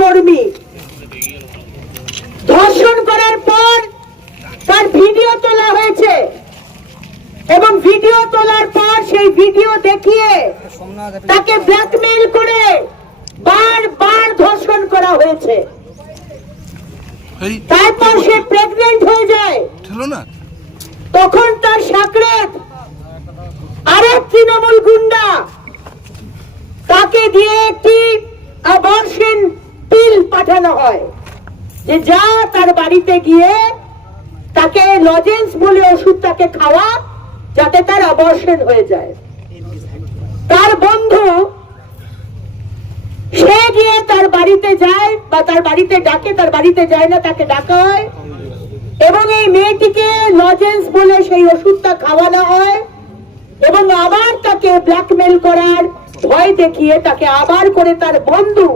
কর্মী। ধর্ষণ করার পর তার ভিডিও তোলা হয়েছে। এবং ভিডিও তোলার পর সেই ভিডিও দেখিয়ে তাকে ব্ল্যাকমেল করে বারবার ধর্ষণ করা হয়েছে। তারপর সে প্রেগনেন্ট হয়ে যায়। তখন তার সাকরেত আরেক তৃণমূল গুন্ডা তাকে দিয়ে একটি পাঠানো হয় যে যা তার বাড়িতে গিয়ে তাকে লজেন্স বলে ওষুধ তাকে খাওয়া যাতে তার অবর্ষণ হয়ে যায়। তার বন্ধু, সে গিয়ে তার বাড়িতে যায় বা তার বাড়িতে ডাকে, তার বাড়িতে যায় না, তাকে ডাকা হয় এবং এই মেয়েটিকে লজেন্স বলে সেই ওষুধটা খাওয়ানো হয় এবং আবার তাকে ব্ল্যাকমেল করার ভয় দেখিয়ে তাকে আবার করে তার বন্ধু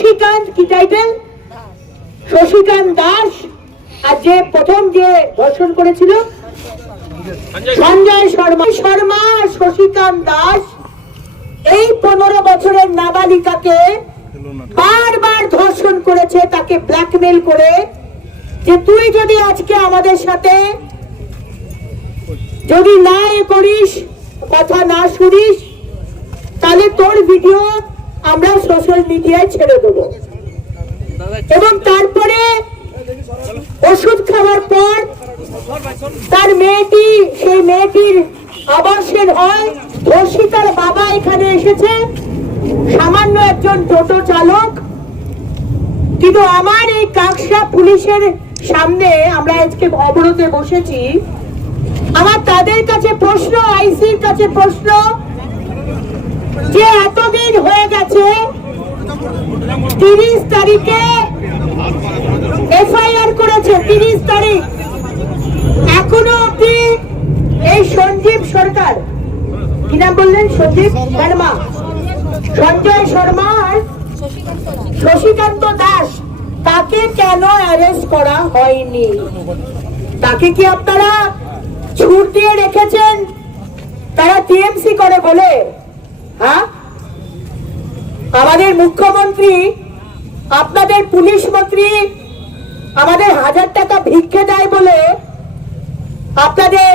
শশীকান্ত কি টাইটেল? শশীকান্ত দাস। আর যে প্রথম যে ধর্ষণ করেছিল, সঞ্জয় শর্মা। শর্মা, শশীকান্ত দাস। এই পনেরো বছরের নাবালিকাকে বারবার ধর্ষণ করেছে, তাকে ব্ল্যাকমেল করে। যে তুই যদি আজকে আমাদের সাথে যদি না এ করিস, কথা না শুনিস, তাহলে তোর ভিডিও আমরা সোশ্যাল মিডিয়ায় ছেড়ে দেবো। এবং তারপরে ওষুধ খাওয়ার পর তার মেয়েটি, সেই মেয়েটির আবাসের হয়। ধর্ষিতার বাবা এখানে এসেছে। সামান্য একজন টোটো চালক। কিন্তু আমার এই কাকসা পুলিশের সামনে আমরা আজকে অবরোধে বসেছি। আমার তাদের কাছে প্রশ্ন আইসির কাছে প্রশ্ন যে এতদিন হয়ে গেছে তিরিশ তারিখে এফআইআর করেছে তিরিশ তারিখ এখনও অব্দি এই সঞ্জীব সরকার কি নাম বললেন সঞ্জীব শর্মা। সঞ্জয় শর্মা আর শশীকান্ত দাস, তাকে কেন অ্যারেস্ট করা হয়নি? তাকে কি আপনারা ছুট দিয়ে রেখেছেন? তারা টিএমসি করে বলে। হ্যাঁ? আমাদের মুখ্যমন্ত্রী, আপনাদের পুলিশ মন্ত্রী আমাদের হাজার টাকা ভিক্ষে দেয় বলে আপনাদের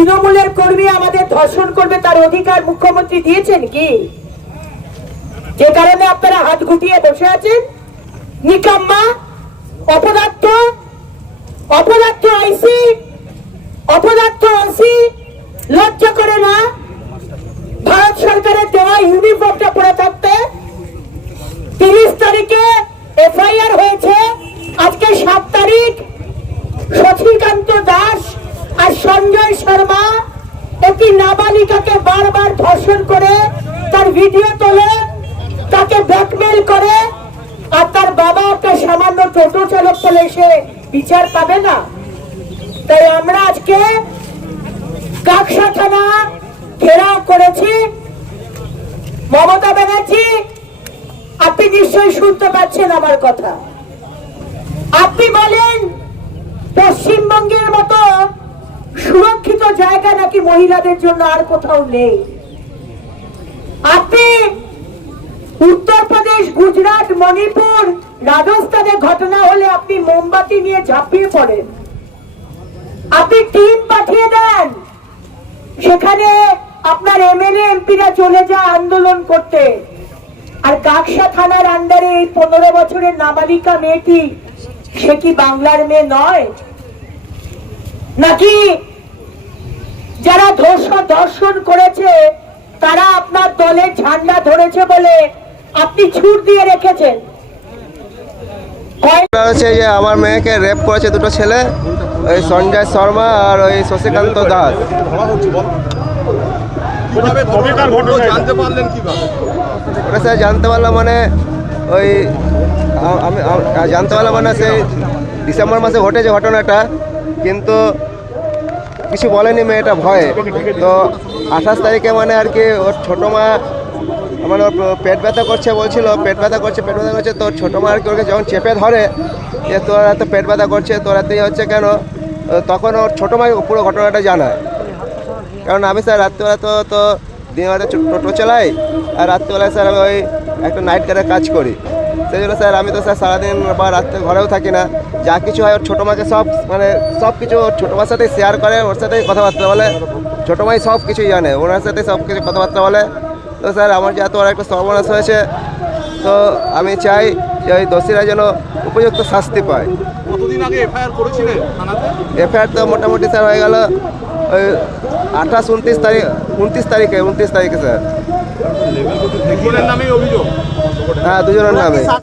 তৃণমূলের কর্মী আমাদের ধর্ষণ করবে, তার অধিকার মুখ্যমন্ত্রী দিয়েছেন কি? যে কারণে আপনারা হাত গুটিয়ে বসে আছেন? নিকাম্মা অপদার্থ অপদার্থ আইসি অপদার্থ আইসি লজ্জা করে না? ভারত সরকারের দেওয়া ইউনিফর্মটা পরে থাকতে তিরিশ তারিখে এফআইআর হয়েছে, আজকে সাত তারিখ শশীকান্ত দাস আর সঞ্জয় শর্মা একটি নাবালিকাকে বারবার ধর্ষণ করে, তার ভিডিও তোলে, তাকে ব্ল্যাকমেল করে, আর তার বাবা একটা সামান্য টোটো চালক বলে সে বিচার পাবে না। তাই আমরা আজকে কাকসা থানা ঘেরাও করেছি। মমতা ব্যানার্জি, আপনি নিশ্চয়ই শুনতে পাচ্ছেন আমার কথা। আপনি বলেন, পশ্চিমবঙ্গের মতো সুরক্ষিত জায়গা নাকি মহিলাদের জন্য আর কোথাও নেই? আপনি উত্তরপ্রদেশ গুজরাট, মণিপুর রাজস্থানে ঘটনা হলে আপনি মোমবাতি নিয়ে ঝাঁপিয়ে পড়েন। আপনি টিম পাঠিয়ে দেন। সেখানে আপনার এমএলএ এমপিরা চলে যায় আন্দোলন করতে। আর কাকসা থানার আন্ডারে এই পনেরো বছরের নাবালিকা মেয়েটি, সে কি বাংলার মেয়ে নয়? নাকি যারা ধর্ষণ ধর্ষণ করেছে তারা আপনার দলের ঝান্ডা ধরেছে বলে আপনি ছুট দিয়ে রেখেছেন? হচ্ছে যে আমার মেয়েকে রেপ করেছে দুটো ছেলে ওই সঞ্জয় শর্মা আর ওই শশীকান্ত দাস। কীভাবে কবেকার ঘটনা জানতে ওটা স্যার জানতে পারলাম মানে ওই আমি জানতে পারলাম মানে সেই ডিসেম্বর মাসে ঘটেছে ঘটনাটা কিন্তু কিছু বলেনি মেয়েটা, ভয়ে। তো আঠাশ তারিখে মানে আর কি ওর ছোটো মা মানে ওর পেট ব্যথা করছে বলছিল, পেট ব্যথা করছে, পেট ব্যথা করছে, তো ছোটো মা আর কি ওকে যখন চেপে ধরে যে তোর এত পেট ব্যথা করছে, তোর এত ইয়ে হচ্ছে কেন? তখন ওর ছোটো মা পুরো ঘটনাটা জানায়। কারণ আমি স্যার রাত্রিবেলা তো তো টো- টোটো চালাই, আর রাত্রিবেলায় স্যার আমি ওই একটা নাইট কাজ করি। সেই জন্য স্যার আমি তো স্যার সারাদিন বা রাত্রে ঘরেও থাকি না। যা কিছু হয় ওর ছোটো মাকে সব মানে সব কিছু ওর ছোটো মার সাথেই শেয়ার করে ওর সাথেই কথাবার্তা বলে। ছোটো মাই সব কিছুই জানে ওনার সাথে সব কিছু কথাবার্তা বলে। তো স্যার আমার যে এত বড় একটা সর্বনাশ হয়েছে তো আমি চাই যে ওই দোষীরা যেন উপযুক্ত শাস্তি পায়। কতদিন আগে এফআইআর করেছিলেন এফআইআর তো মোটামুটি স্যার হয়ে গেল ওই আঠাশ উনত্রিশ তারিখ উনত্রিশ তারিখে উনত্রিশ তারিখে স্যার। নামেই অভিযোগ? হ্যাঁ দুজনের নামে।